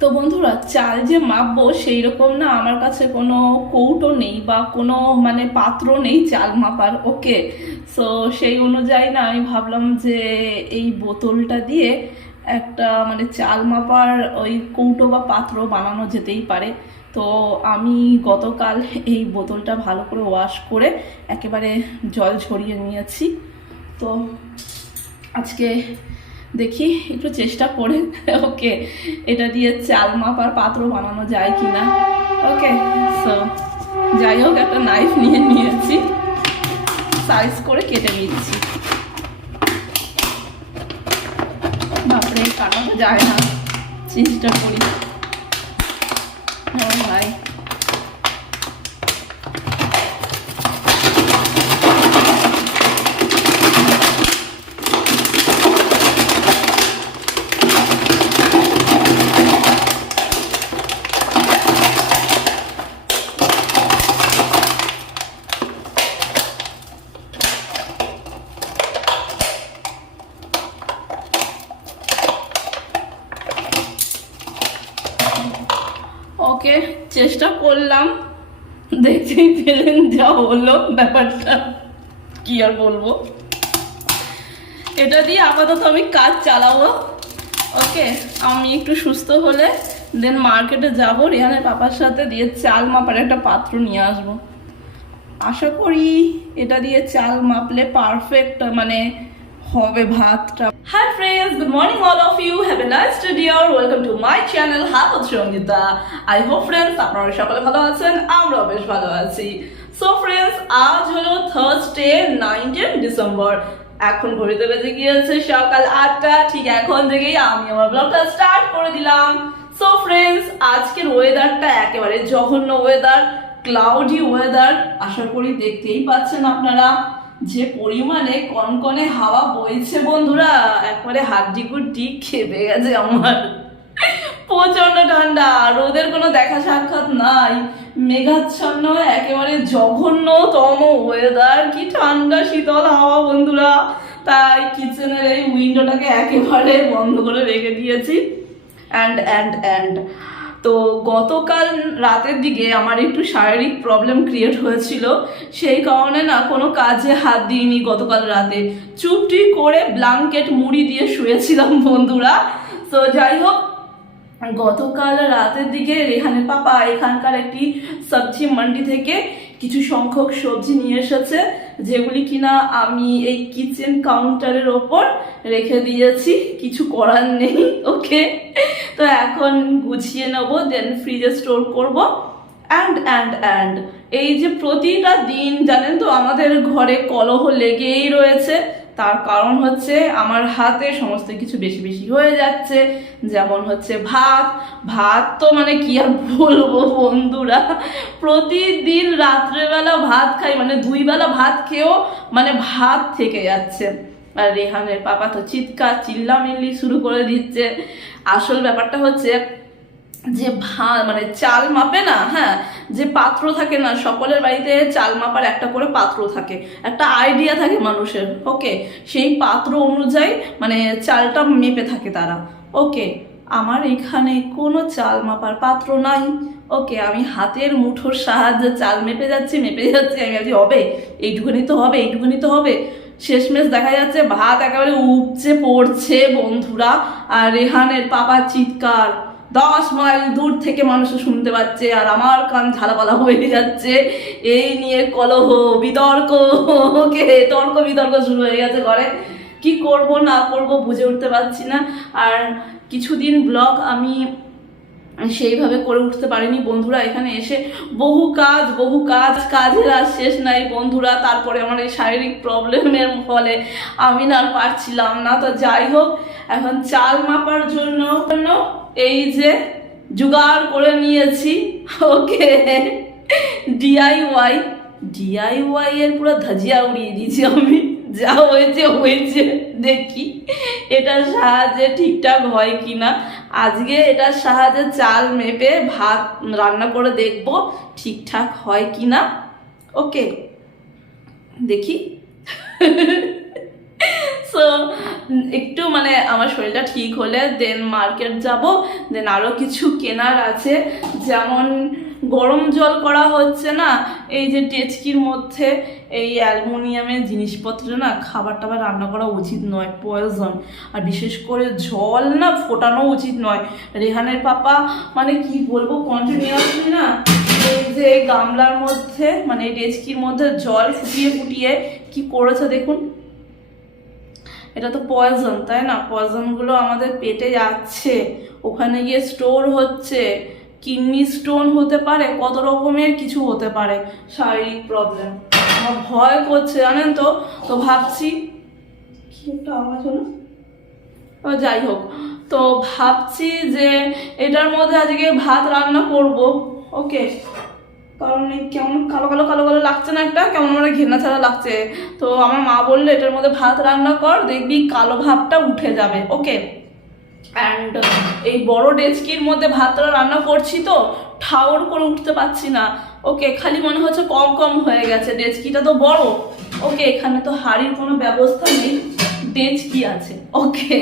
তো বন্ধুরা, চাল যে মাপবো সেই রকম না আমার কাছে কোনো কৌটো নেই বা কোনো পাত্র নেই চাল মাপার। ওকে, সো সেই অনুযায়ী না আমি ভাবলাম যে এই বোতলটা দিয়ে একটা চাল মাপার ওই কৌটো বা পাত্র বানানো যেতেই পারে। তো আমি গতকাল এই বোতলটা ভালো করে ওয়াশ করে একেবারে জল ঝরিয়ে নিয়েছি। তো আজকে দেখি একটু চেষ্টা করে ওকে এটা দিয়ে চাল মাপার পাত্র বানানো যায় কিনা। ওকে, সো যাই হোক, একটা নাইফ নিয়েছি, সাইজ করে কেটে নিচ্ছি। বাপরে, কাটানো যায় না, চেষ্টা করি। হ্যাঁ ভাই, ওকে চেষ্টা করলাম, দেখতেই পেলেন যা হলো ব্যাপারটা, কি আর বলবো। এটা দিয়ে আপাতত আমি কাজ চালাবো। ওকে, আমি একটু সুস্থ হলে দেন মার্কেটে যাবো, রেহানের পাপার সাথে, দিয়ে চাল মাপার একটা পাত্র নিয়ে আসবো। আশা করি এটা দিয়ে চাল মাপলে পারফেক্ট হবে ভাতটা। Hi friends, good morning all of you, have a nice day dear, welcome to my channel হাবত সঙ্গীতা। আই হোপ ফ্রেন্ডস আপনারা সকলে ভালো আছেন, আমরাও বেশ ভালো আছি। সো ফ্রেন্ডস, আজ হলো থার্সডে 19 ডিসেম্বর। এখন ঘড়িতে বেজে গিয়েছে সকাল 8টা। ঠিক এখন থেকেই আমি আমার ব্লগটা স্টার্ট করে দিলাম। সো ফ্রেন্ডস, আজকের ওয়েদারটা একেবারে জঘন্য ওয়েদার, ক্লাউডি ওয়েদার। আশা করি দেখতেই পাচ্ছেন আপনারা যে পরিমাণে কনকনে হাওয়া বইছে বন্ধুরা, একবারে হাড্ডি গুড্ডি খেপে গেছে আমার। প্রচন্ড ঠান্ডা, রোদের কোনো দেখা সাক্ষাৎ নাই, মেঘাচ্ছন্ন একেবারে জঘন্যতম ওয়েদার। কি ঠান্ডা শীতল হাওয়া বন্ধুরা, তাই কিচেনের এই উইন্ডোটাকে একেবারে বন্ধ করে রেখে দিয়েছি। অ্যান্ড তো গতকাল রাতের দিকে আমার একটু শারীরিক প্রবলেম ক্রিয়েট হয়েছিল, সেই কারণে না কোনো কাজে হাত দিইনি গতকাল রাতে, চুপটি করে ব্ল্যাঙ্কেট মুড়ি দিয়ে শুয়েছিলাম বন্ধুরা। তো যাই হোক, গতকাল রাতের দিকে রেহানের পাপা এখানকার একটি সবজি মান্ডি থেকে কিছু সংখ্যক সবজি নিয়ে এসেছে, যেগুলি কিনা আমি এই কিচেন কাউন্টারের ওপর রেখে দিয়েছি, কিছু করার নেই। ওকে, তো এখন গুছিয়ে নেবো, দেন ফ্রিজে স্টোর করবো। অ্যান্ড এই যে প্রতিটা দিন জানেন তো আমাদের ঘরে কলহ লেগেই রয়েছে। তার কারণ হচ্ছে আমার হাতে সমস্ত কিছু বেশি বেশি হয়ে যাচ্ছে। যেমন হচ্ছে ভাত তো কি আর বলবো বন্ধুরা, প্রতিদিন রাত্রেবেলা ভাত খাই, 2 বেলা ভাত খেয়েও ভাত থেকে যাচ্ছে। আর রেহানের পাপা তো চিৎকার চিল্লামিল্লি শুরু করে দিচ্ছে। আসল ব্যাপারটা হচ্ছে যে চাল মাপে না, হ্যাঁ, যে পাত্র থাকে না, সকলের বাড়িতে চাল মাপার একটা করে পাত্র থাকে, একটা আইডিয়া থাকে মানুষের। ওকে, সেই পাত্র অনুযায়ী চালটা মেপে থাকে তারা। ওকে, আমার এখানে কোনো চাল মাপার পাত্র নাই। ওকে, আমি হাতের মুঠোর সাহায্যে চাল মেপে যাচ্ছি। আমি ভাবছি হবে, এইটুকুনি তো হবে। শেষমেশ দেখা যাচ্ছে ভাত একেবারে উপচে পড়ছে বন্ধুরা, আর রেহানের পাপার চিৎকার 10 মাইল দূর থেকে মানুষ শুনতে পাচ্ছে, আর আমার কান ঝালাপালা হয়ে যাচ্ছে। এই নিয়ে কলহ বিতর্ক, ওকে, তর্ক বিতর্ক শুরু হয়ে গেছে ঘরে। কি করব না করব বুঝে উঠতে পারছি না। আর কিছুদিন ব্লগ আমি সেইভাবে করে উঠতে পারিনি বন্ধুরা। এখানে এসে বহু কাজের আর শেষ নাই বন্ধুরা। তারপরে আমার এই শারীরিক প্রবলেমের ফলে আমি না পারছিলাম না। তো যাই হোক, এখন চাল মাপার জন্য এই যে জোগাড় করে নিয়েছি। ওকে, ডিআইওয়াই এর পুরো ধাজিয়া উড়িয়ে দিয়েছি আমি। যা হয়েছে দেখি এটার সাহায্যে ঠিকঠাক হয় কিনা। আজকে এটার সাহায্যে চাল মেপে ভাত রান্না করে দেখব ঠিকঠাক হয় কিনা। ওকে, দেখি। সো একটু মানে আমার শরীরটা ঠিক হলে দেন মার্কেট যাব, দেন আরও কিছু কেনার আছে, যেমন গরম জল করা হচ্ছে না, এই যে ডেচকির মধ্যে এই অ্যালুমিনিয়ামের জিনিসপত্র না খাবার টাবার রান্না করা উচিত নয়, পয়জন। আর বিশেষ করে জল না ফোটানো উচিত নয়। রেহানের পাপা মানে কি বলবো কন্টিনিউয়াসলি না এই যে গামলার মধ্যে মানে এই ডেচকির মধ্যে জল ফুটিয়ে ফুটিয়ে কি করেছে দেখুন। এটা তো পয়জন, তাই না? পয়জনগুলো আমাদের পেটে যাচ্ছে, ওখানে গিয়ে স্টোর হচ্ছে, কিডনি স্টোন হতে পারে, কত রকমের কিছু হতে পারে, শারীরিক প্রবলেম। আমার ভয় করছে জানেন তো। তো ভাবছি কি একটা আওয়াজ হলো, যাই হোক, তো ভাবছি যে এটার মধ্যে আজকে ভাত রান্না করব। ওকে, কারণ এই কেমন কালো কালো কালো কালো লাগছে না, একটা কেমন মানে ঘেন্না ছাড়া লাগছে। তো আমার মা বললো এটার মধ্যে ভাত রান্না কর, দেখবি কালো ভাবটা উঠে যাবে। ওকে, অ্যান্ড এই বড় ডেচকির মধ্যে ভাতটা রান্না করছি তো ঠাউর করে উঠতে পারছি না। ওকে, খালি মনে হচ্ছে কম কম হয়ে গেছে, ডেচকিটা তো বড়। ওকে, এখানে তো হাঁড়ির কোনো ব্যবস্থা নেই, ডেচকি আছে। ওকে,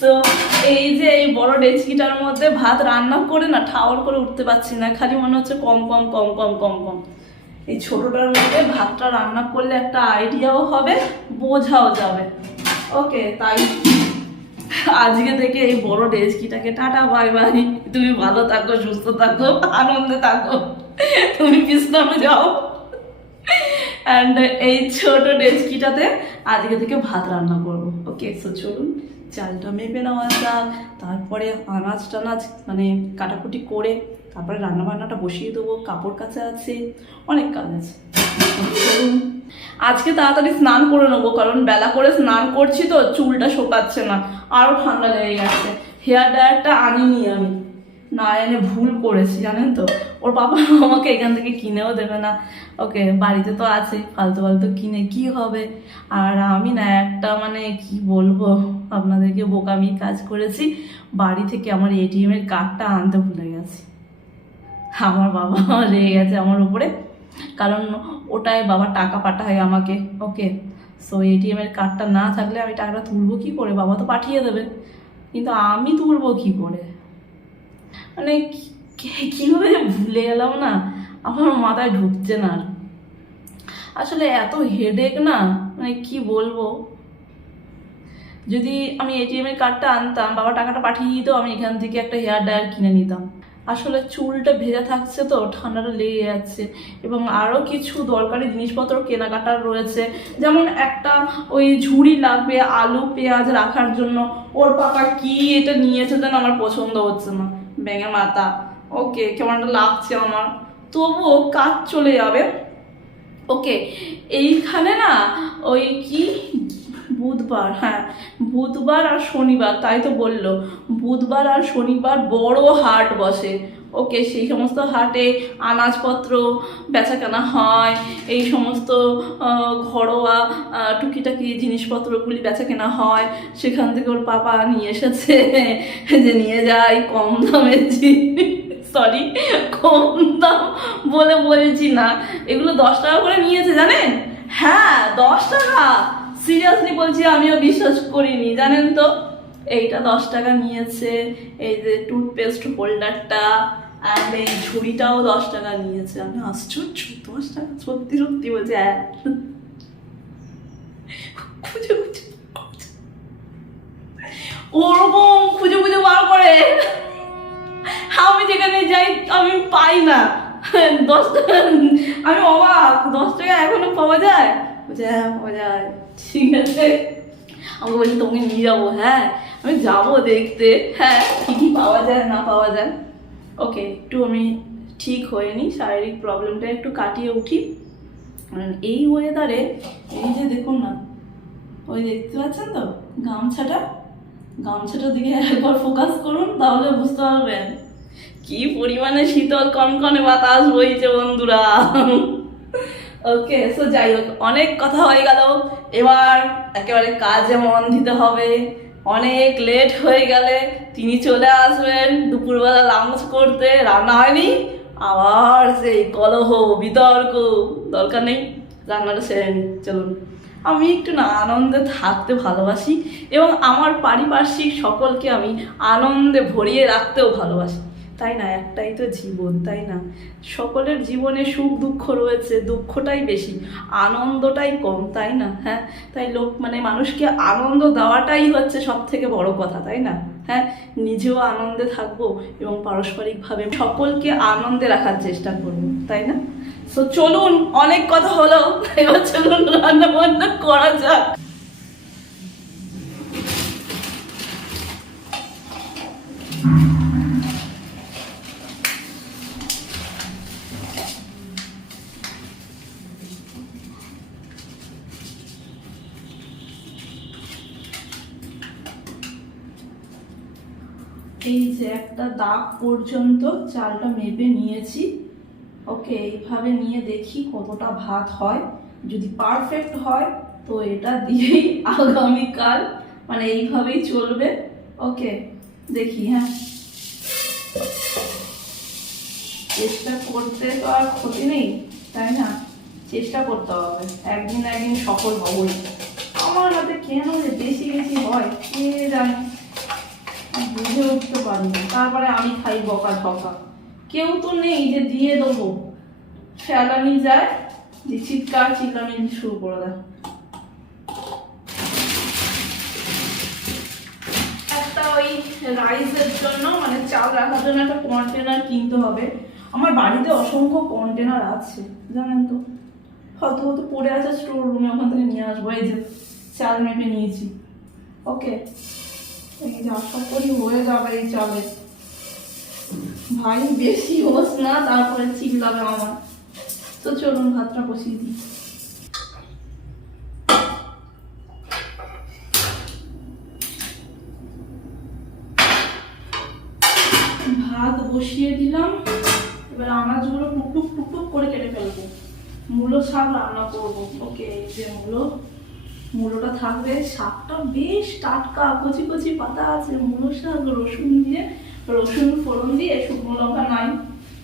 সো এই যে এই বড় ডেচকিটার মধ্যে ভাত রান্না করে না ঠাউর করে উঠতে পারছি না, খালি মনে হচ্ছে কম কম কম কম কম কম। এই ছোটোটার মধ্যে ভাতটা রান্না করলে একটা আইডিয়াও হবে, বোঝাও যাবে। ওকে, তাই আজকে থেকে এই বড় ডেচকিটাকে টাটা বাই বাই, তুমি ভালো থাকো, সুস্থ থাকো, আনন্দে থাকো, তুমি বিশ্রামে যাও। অ্যান্ড এই ছোট ডেচকিটাতে আজকে থেকে ভাত রান্না করবো। ওকে, সো চলুন চালটা মেপে নেওয়া যাক, তারপরে আনাজ টানাজ মানে কাটাকুটি করে তারপরে রান্না বান্নাটা বসিয়ে দেবো, কাপড় কাচা আছে, অনেক কাজ আছে। চলুন আজকে তাড়াতাড়ি স্নান করে নেবো, কারণ বেলা করে স্নান করছি তো চুলটা শোকাচ্ছে না, আরও ঠান্ডা লেগে গেছে। হেয়ার ড্রায়ারটা আনিনি আমি, না এনে ভুল করেছি জানেন তো। ওর বাবা আমাকে এখান থেকে কিনেও দেবে না। ওকে, বাড়িতে তো আছে, ফালতু ফালতু কিনে কি হবে। আর আমি না একটা মানে কি বলবো আপনাদেরকে, বোকামি কাজ করেছি, বাড়ি থেকে আমার এটিএমের কার্ডটা আনতে ভুলে গেছি। আমার বাবা রেগে গেছে আমার উপরে, কারণ ওটায় বাবা টাকা পাঠায় আমাকে। ওকে, সো এটিএমের কার্ডটা না থাকলে আমি টাকাটা তুলবো কী করে, বাবা তো পাঠিয়ে দেবে, কিন্তু আমি তুলবো কী করে, মানে কীভাবে ভুলে গেলাম না, আমার মাথায় ঢুকছে না। আসলে এত হেডেক না, মানে কি বলবো। যদি আমি এটিএমের কার্ডটা আনতাম, বাবা টাকাটা পাঠিয়ে দিত, আমি এখান থেকে একটা হেয়ার ড্রায়ার কিনে নিতাম। আসলে চুলটা ভেজা থাকছে তো ঠান্ডাটা লেগে যাচ্ছে, এবং আরও কিছু দরকারি জিনিসপত্র কেনাকাটার রয়েছে, যেমন একটা ওই ঝুড়ি লাগবে আলু পেঁয়াজ রাখার জন্য। ওর পাপা কি এটা নিয়েছে যেন আমার পছন্দ হচ্ছে না, ব্যাঙের মাথা। ওকে, কেমন একটা লাগছে আমার, তবুও কাজ চলে যাবে। ওকে, এইখানে না ওই কি বুধবার, হ্যাঁ বুধবার আর শনিবার, তাই তো বললো, বুধবার আর শনিবার বড় হাট বসে। ওকে, সেই সমস্ত হাটে আনাজপত্র বেচাকেনা হয়, এই সমস্ত ঘরোয়া টুকিটাকি জিনিসপত্রগুলি বেচাকেনা হয়। সেখান থেকে ওর পাপা নিয়ে এসেছে যে নিয়ে যাই কম দামের জিনিস, সরি কম দাম বলে বলছি না, এগুলো 10 টাকা করে নিয়েছে জানেন। হ্যাঁ 10 টাকা, সিরিয়াসলি বলছি, আমিও বিশ্বাস করিনি জানেন তো। এইটা 10 টাকা নিয়েছে, এই যে টুথপেস্ট হোল্ডারটা আর এই ঝুড়িটাও 10 টাকা নিয়েছে। আমি আশ্চর্য, 10 টাকা, সত্যি সত্যি বলছে। হ্যাঁ খুঁজে খুঁজে ওরকম খুঁজে খুঁজে বার করে, আমি যেখানে যাই আমি পাই না। 10 টাকা, আমি অবাক, 10 টাকা এখনো পাওয়া যায়? বলছে হ্যাঁ পাওয়া যায়। ঠিক আছে, আমি বলছি তোমাকে নিয়ে যাবো। হ্যাঁ আমি যাবো দেখতে, হ্যাঁ ঠিকই পাওয়া যায় না পাওয়া যায়। ওকে, একটু আমি ঠিক হয়ে নিই, শারীরিক প্রবলেমটা একটু কাটিয়ে উঠি। এই ওয়েদারে এই যে দেখুন না, ওই দেখতে পাচ্ছেন তো গামছাটার দিকে একবার ফোকাস করুন, তাহলে বুঝতে পারবেন কি পরিমাণে শীতল কনকনে বাতাস বইছে বন্ধুরা। ওকে, সো যাই হোক, অনেক কথা হয়ে গেল, এবার একেবারে কাজে মন দিতে হবে। অনেক লেট হয়ে গেলে তিনি চলে আসবেন দুপুরবেলা লাঞ্চ করতে, রান্না হয়নি, আবার সেই কলহ বিতর্ক, দরকার নেই, রান্নাটা সেরে নিই। চলুন আমি একটু না আনন্দে থাকতে ভালোবাসি এবং আমার পারিপার্শ্বিক সকলকে আমি আনন্দে ভরিয়ে রাখতেও ভালোবাসি, তাই না? একটাই তো জীবন, তাই না? সকলের জীবনে সুখ দুঃখ রয়েছে, দুঃখটাই বেশি, আনন্দটাই কম, তাই না? হ্যাঁ, তাই মানুষকে আনন্দ দেওয়াটাই হচ্ছে সব থেকে বড় কথা, তাই না? হ্যাঁ, নিজেও আনন্দে থাকবো এবং পারস্পরিকভাবে সকলকে আনন্দে রাখার চেষ্টা করবো, তাই না? সো চলুন, অনেক কথা হলো, এবার চলুন রান্না বান্না করা যাক। এই যে একটা দাগ পর্যন্ত চালটা মেপে নিয়েছি। ওকে, এইভাবে নিয়ে দেখি কতটা ভাত হয়। যদি পারফেক্ট হয় তো এটা দিয়েই আগামীকাল এইভাবেই চলবে। ওকে, দেখি। হ্যাঁ, চেষ্টা করতে তো আর ক্ষতি নেই, তাই না? চেষ্টা করতে হবে, একদিন না একদিন সফল হবই। আমার হাতে কেন যে বেশি বেশি হয় কে জানে, বুঝে উঠতে পারি না। তারপরে আমি খাই বকা ঠকা, কেউ তো নেই যে দিয়ে দেবো। ফেলানি যায়, যে চিৎকার চিল্লানি শুরু করে দেয়। একটা ওই রাইসের জন্য চাল রাখার জন্য একটা কন্টেনার কিনতে হবে। আমার বাড়িতে অসংখ্য কন্টেনার আছে, জানেন তো, হয়তো পড়ে আছে স্টোর রুমে, ওখান থেকে নিয়ে আসবো। এই যে চাল মেপে নিয়েছি। ওকে, এই যে আশা করি হয়ে যাবে এই চালে। ভাই বেশি হোস না, তারপরে চিল্লাবে আমার। তো চলুন ভাতটা বসিয়ে দিই। ভাত বসিয়ে দিলাম, এবার আনাজগুলো টুকটুক টুকটুক করে কেটে ফেলবো। মূলো শাক রান্না করবো। ওকে, এই যে মূলোটা থাকবে। শাকটা বেশ টাটকা, কচি কচি পাতা আছে। মূলো শাক রসুন ফোড়ন দিয়ে, শুকনো লঙ্কা নাই,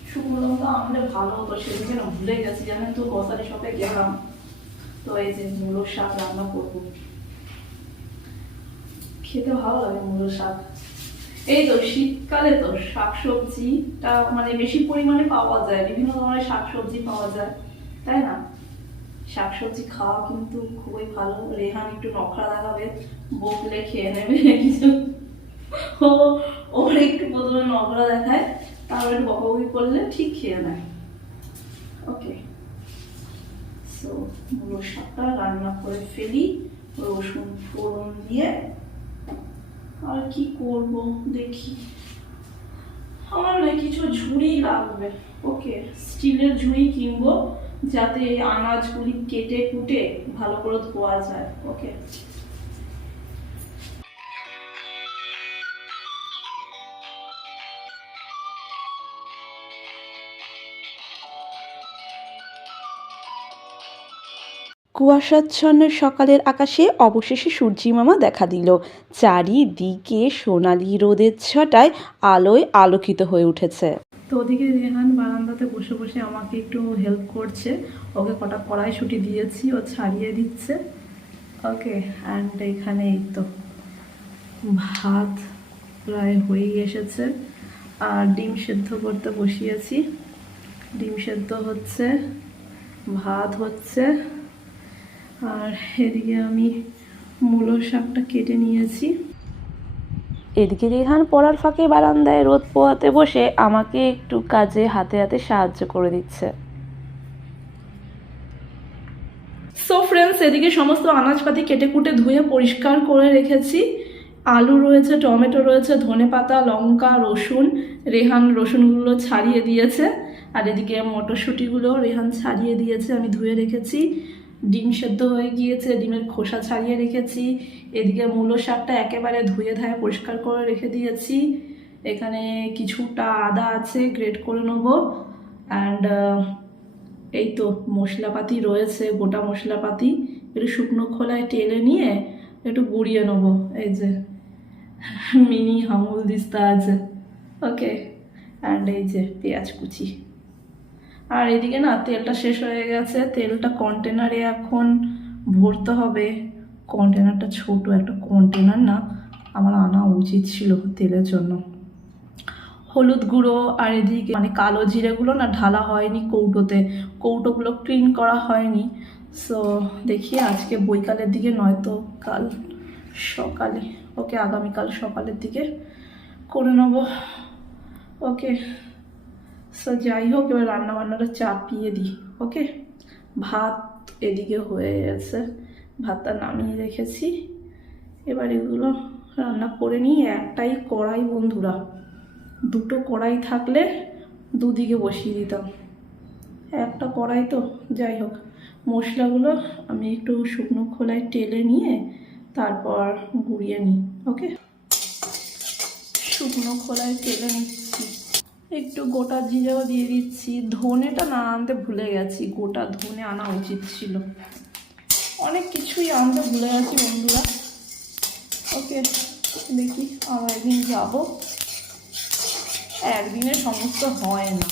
শুকনো লঙ্কা আনলে ভালো হতো, সেদিকে না ভুলে গেছি, জানেন তো, গ্রসারি শপে গেলাম। তো এই যে মূলো শাক রান্না করবো, খেতে ভালো লাগে মূলো শাক। এই তো শীতকালে তো শাকসবজিটা বেশি পরিমাণে পাওয়া যায়, বিভিন্ন ধরনের শাকসবজি পাওয়া যায়, তাই না? শাকসবজি খাওয়া কিন্তু খুবই ভালো। রেহান একটু নখরা দেখাবে, বকলে খেয়ে নেবে কিছু। ওর একটু প্রথমে নখরা দেখায়, তারপর একটু বকাবকি করলে ঠিক খেয়ে নেয়। ওকে, সো মূলো শাকটা রান্না করে ফেলি রসুন ফোড়ন দিয়ে। আর কি করব দেখি, আমার না কিছু ঝুড়ি লাগবে। ওকে, স্টিলের ঝুড়ি কিনবো, যাতে এই আনাজগুলি কেটে কুটে ভালো করে ধোয়া যায়। ওকে, কুয়াশাচ্ছন্ন সকালের আকাশে অবশেষে সূর্যিমামা দেখা দিল। চারিদিকে সোনালি রোদের ছটায় আলোয় আলোকিত হয়ে উঠেছে। তো ওদিকে রেহান বারান্দাতে বসে বসে আমাকে একটু হেল্প করছে। ওকে কটা কড়াইশুঁটি দিয়েছি, ও ছাড়িয়ে দিচ্ছে। ওকে, অ্যান্ড এখানে এই তো ভাত প্রায় হয়েই এসেছে, আর ডিম সেদ্ধ করতে বসিয়েছি। ডিম সেদ্ধ হচ্ছে, ভাত হচ্ছে, আর এদিকে আমি মূলো শাকটা কেটে নিয়েছি। এদিকে রেহান পড়ার ফাঁকে বারান্দায় রোদ পোহাতে বসে আমাকে একটু কাজে হাতে হাতে সাহায্য করে দিচ্ছে। সো ফ্রেন্ডস, এদিকে সমস্ত আনাজপাতি কেটে কুটে ধুয়ে পরিষ্কার করে রেখেছি। আলু রয়েছে, টমেটো রয়েছে, ধনেপাতা, লঙ্কা, রসুন। রেহান রসুনগুলো ছাড়িয়ে দিয়েছে, আর এদিকে মটরশুঁটিগুলো রেহান ছাড়িয়ে দিয়েছে, আমি ধুয়ে রেখেছি। ডিম সেদ্ধ হয়ে গিয়েছে, ডিমের খোসা ছাড়িয়ে রেখেছি। এদিকে মূলো শাকটা একেবারে ধুয়ে ধায়ে পরিষ্কার করে রেখে দিয়েছি। এখানে কিছুটা আদা আছে, গ্রেট করে নেবো। অ্যান্ড এই তো মশলাপাতি রয়েছে, গোটা মশলাপাতি একটু শুকনো খোলায় টেলে নিয়ে একটু গুঁড়িয়ে নেবো। এই যে মিনি হামুল দিস্তা আছে। ওকে, অ্যান্ড এই যে পেঁয়াজ কুচি। আর এদিকে না তেলটা শেষ হয়ে গেছে, তেলটা কন্টেনারে এখন ভরতে হবে। কন্টেনারটা ছোট, একটা কন্টেনার না আমার আনা উচিত ছিল তেলের জন্য। হলুদ গুঁড়ো আর এদিকে মানে কালো জিরেগুলো না ঢালা হয়নি কৌটোতে, কৌটোগুলো ক্লিন করা হয়নি। সো দেখি আজকে বৈকালের দিকে নয়তো কাল সকালে, ওকে আগামীকাল সকালের দিকে করে নেব। ওকে, সো যাই হোক এবার রান্নাবান্নাটা চাপিয়ে দিই। ওকে, ভাত এদিকে হয়ে গেছে, ভাতটা নামিয়ে রেখেছি। এবার এগুলো রান্না করে নিই। একটাই কড়াই বন্ধুরা, দুটো কড়াই থাকলে দুদিকে বসিয়ে দিতাম, একটা কড়াই তো। যাই হোক, মশলাগুলো আমি একটু শুকনো খোলায় টেলে নিয়ে তারপর গুঁড়িয়ে নিই। ওকে, শুকনো খোলায় টেলে নিচ্ছি। একটু গোটা জিরেও দিয়ে দিচ্ছি। ধনেটা না আনতে ভুলে গেছি, গোটা ধনে আনা উচিত ছিল। অনেক কিছুই আনতে ভুলে গেছি বন্ধুরা। ওকে, দেখি আবার একদিন যাবো, একদিনে সমস্ত হয় না।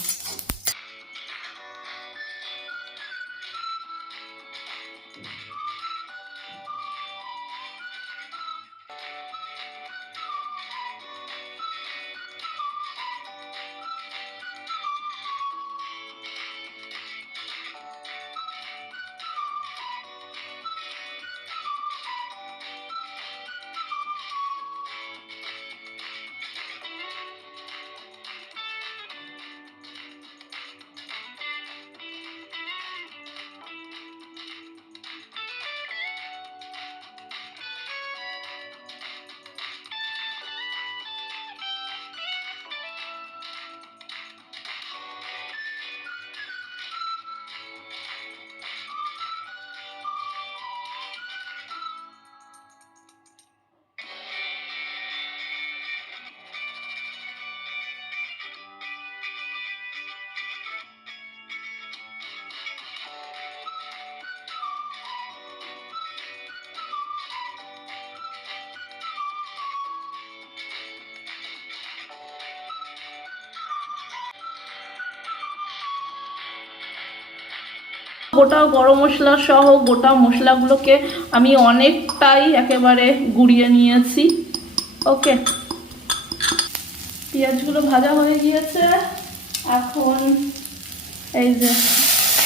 গোটা গরম মশলা সহ গোটা মশলাগুলোকে আমি অনেকটাই একেবারে গুঁড়িয়ে নিয়েছি। ওকে, পেঁয়াজগুলো ভাজা হয়ে গিয়েছে। এখন এই যে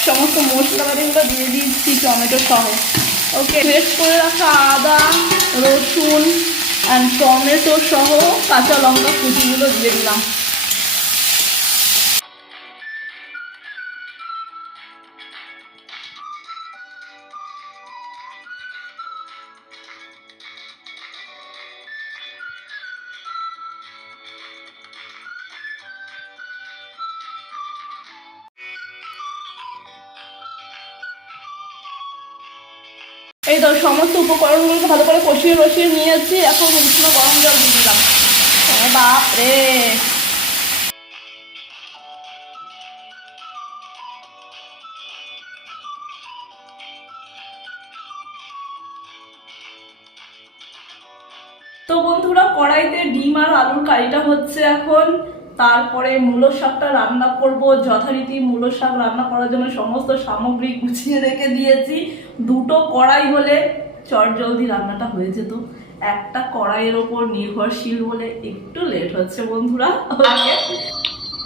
সমস্ত মশলা বাড়িগুলো দিয়ে দিচ্ছি টমেটো সহ। ওকে, পেস্ট করে রাখা আদা, রসুন অ্যান্ড টমেটো সহ কাঁচা লঙ্কা কুচিগুলো দিয়ে দিলাম। এই তো সমস্ত উপকরণগুলোকে ভালো করে কষিয়ে রসিয়ে নিয়েছি। এখন উষ্ণ গরম জল দিয়ে দিলাম। বাপ রে, তো বন্ধুরা কড়াইতে ডিম আর আলুর কারিটা হচ্ছে এখন। তারপরে মূলো শাকটা রান্না করব। যথারীতি মূলো শাক রান্না করার জন্য সমস্ত সামগ্রী গুছিয়ে রেখে দিয়েছি। দুটো কড়াই হলে চটজলদি রান্নাটা হয়ে যেত, একটা কড়াইয়ের ওপর নির্ভরশীল বলে একটু লেট হচ্ছে বন্ধুরা।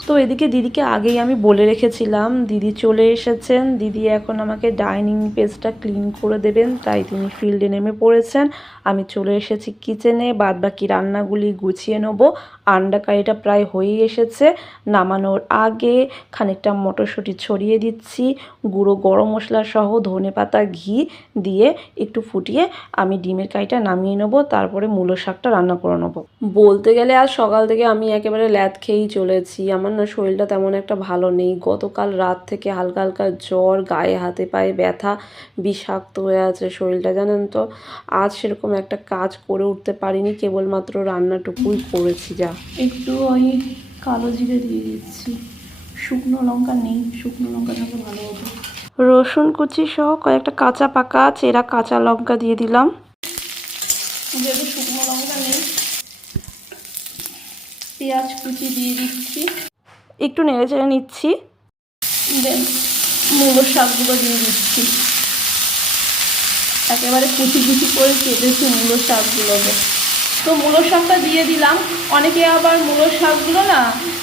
তো এদিকে দিদিকে আগেই আমি বলে রেখেছিলাম, দিদি চলে এসেছেন। দিদি এখন আমাকে ডাইনিং পেজটা ক্লিন করে দেবেন, তাই তিনি ফিল্ডে নেমে পড়েছেন। আমি চলে এসেছি কিচেনে, বাদবাকি রান্নাগুলি গুছিয়ে নেব। আন্ডা কারিটা প্রায় হয়েই এসেছে। নামানোর আগে খানিকটা মটরশুঁটি ছড়িয়ে দিচ্ছি, গুঁড়ো গরম মশলা সহ ধনেপাতা ঘি দিয়ে একটু ফুটিয়ে আমি ডিমের কারিটা নামিয়ে নেব। তারপরে মূলো শাকটা রান্না করে নেব। বলতে গেলে আজ সকাল থেকে আমি একেবারে ল্যাদ খেয়েই চলেছি। আমার না শরীরটা তেমন একটা ভালো নেই। গতকাল রাত থেকে হালকা হালকা জ্বর, গায়ে হাতে পায়ে ব্যথা, বিষাক্ত হয়ে আছে শরীরটা, জানেন তো। আজ সেরকম একটা কাজ করে উঠতে পারিনি, কেবলমাত্র রান্নাটুকুই করেছি। যা একটু ওই কালো জিরে দিয়ে দিচ্ছি, শুকনো লঙ্কা নেই, শুকনো লঙ্কা থাকলে ভালো হতো। রসুন কুচি সহ কয়েকটা কাঁচা পাকা চেরা কাঁচা লঙ্কা দিয়ে দিলাম। যেহেতু শুকনো লঙ্কা নেই, পেঁয়াজ কুচি দিয়ে দিচ্ছি। একটু নেড়ে চেড়ে নিচ্ছি। দেন মূলো শাকগুলো দিয়ে দিচ্ছি। একেবারে কুচি কুচি করে কেটেছি মূলো শাকগুলোকে। তো মূলো শাকটা দিয়ে দিলাম। অনেকে আবার মূলো শাকগুলো না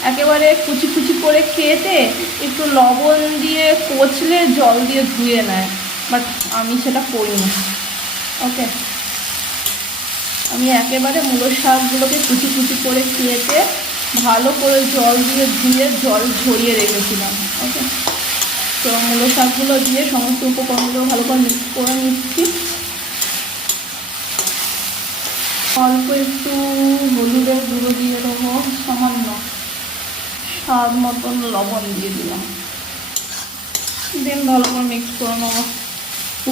একেবারে কুচি কুচি করে কেটে একটু লবণ দিয়ে কচলে জল দিয়ে ধুয়ে নেয়, বাট আমি সেটা করি না। ওকে, আমি একেবারে মূলো শাকগুলোকে কুচি কুচি করে কেটে ভালো করে জল দিয়ে ধুয়ে জল ঝরিয়ে রেখেছিলাম। ওকে, তো মূলো শাকগুলো দিয়ে সমস্ত উপকরণগুলো ভালো করে মিক্স করে নিচ্ছি। অল্প একটু হলুদের গুঁড়ো দিয়ে দেবো, সামান্য স্বাদ মতন লবণ দিয়ে দিলাম, দেন ভালো করে মিক্স করে নেবো।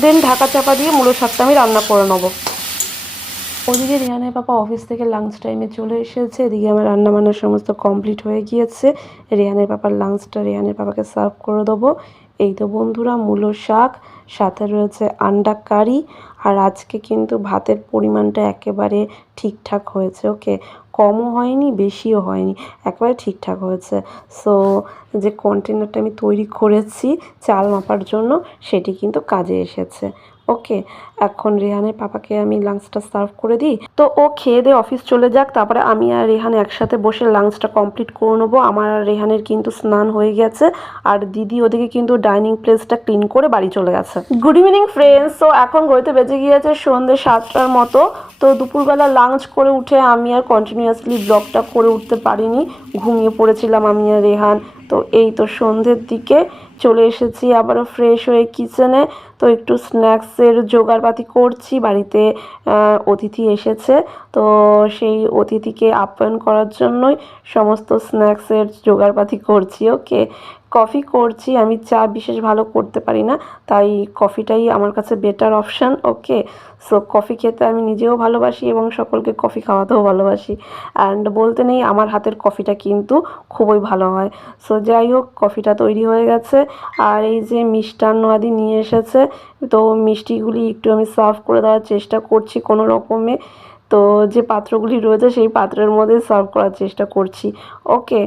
দেন ঢাকা চাপা দিয়ে মূলো শাকটা আমি রান্না করে নেবো। ওদিকে রিহানের পাপা অফিস থেকে লাঞ্চ টাইমে চলে এসেছে, এদিকে আমার রান্না বান্নার সমস্ত কমপ্লিট হয়ে গিয়েছে। রিহানের পাপার লাঞ্চটা রিহানের পাপাকে সার্ভ করে দেবো। এই তো বন্ধুরা, মূলো শাক, সাথে রয়েছে আন্ডা কারি। আর আজকে কিন্তু ভাতের পরিমাণটা একেবারে ঠিকঠাক হয়েছে। ওকে, কমও হয়নি বেশিও হয়নি, একেবারে ঠিকঠাক হয়েছে। সো যে কন্টেনারটা আমি তৈরি করেছি চাল মাপার জন্য, সেটি কিন্তু কাজে এসেছে। ওকে, এখন রেহানের পাপাকে আমি লাঞ্চটা সার্ভ করে দিই। তো ও খেয়ে দিয়ে অফিস চলে যাক, তারপরে আমি আর রেহান একসাথে বসে লাঞ্চটা কমপ্লিট করে নেবো। আমার আর রেহানের কিন্তু স্নান হয়ে গেছে, আর দিদি ওদিকে কিন্তু ডাইনিং প্লেসটা ক্লিন করে বাড়ি চলে গেছে। Good evening friends. তো এখন ঘড়িতে বেজে গিয়েছে সন্ধ্যে 7টার মতো। তো দুপুরবেলা লাঞ্চ করে উঠে আমি আর কন্টিনিউয়াসলি ব্লগটা করে উঠতে পারিনি, ঘুমিয়ে পড়েছিলাম আমি আর রেহান। তো এই তো সন্ধ্যের দিকে চলে এসেছি আবারও ফ্রেশ হয়ে কিচেনে। তো একটু স্ন্যাক্সের জোগাড়পাতি করছি, বাড়িতে অতিথি এসেছে। তো সেই অতিথিকে আপ্যায়ন করার জন্যই সমস্ত স্ন্যাক্সের জোগাড়পাতি করছি। ওকে, কফি করছি। আমি চা বিশেষ ভালো করতে পারি না, তাই কফিটাই আমার কাছে বেটার অপশান। ওকে, সো কফি খেতে আমি নিজেও ভালোবাসি এবং সকলকে কফি খাওয়াতেও ভালোবাসি। অ্যান্ড বলতে নেই, আমার হাতের কফিটা কিন্তু খুবই ভালো হয়। সো যাই হোক, কফিটা তৈরি হয়ে গেছে। আর এই যে মিষ্টান্ন আদি নিয়ে এসেছে, তো মিষ্টিগুলি একটু আমি সার্ভ করে দেওয়ার চেষ্টা করছি কোনো রকমে। তো যে পাত্রগুলি রয়েছে সেই পাত্রের মধ্যে সার্ভ করার চেষ্টা করছি। ওকে,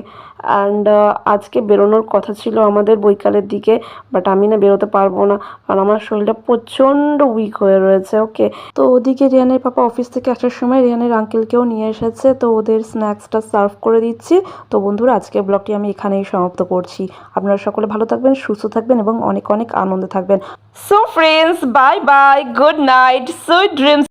অ্যান্ড আজকে বেরোনোর কথা ছিল আমাদের বৈকালের দিকে, বাট আমি না বেরোতে পারবো না, কারণ আমার শরীরটা প্রচণ্ড উইক হয়ে রয়েছে। ওকে, তো ওদিকে রিয়ানের পাপা অফিস থেকে আসার সময় রিয়ানের আঙ্কেলকেও নিয়ে এসেছে, তো ওদের স্ন্যাক্সটা সার্ভ করে দিচ্ছি। তো বন্ধুরা, আজকের ব্লগটি আমি এখানেই সমাপ্ত করছি। আপনারা সকলে ভালো থাকবেন, সুস্থ থাকবেন এবং অনেক অনেক আনন্দে থাকবেন। So friends, bye bye, good night, sweet dreams.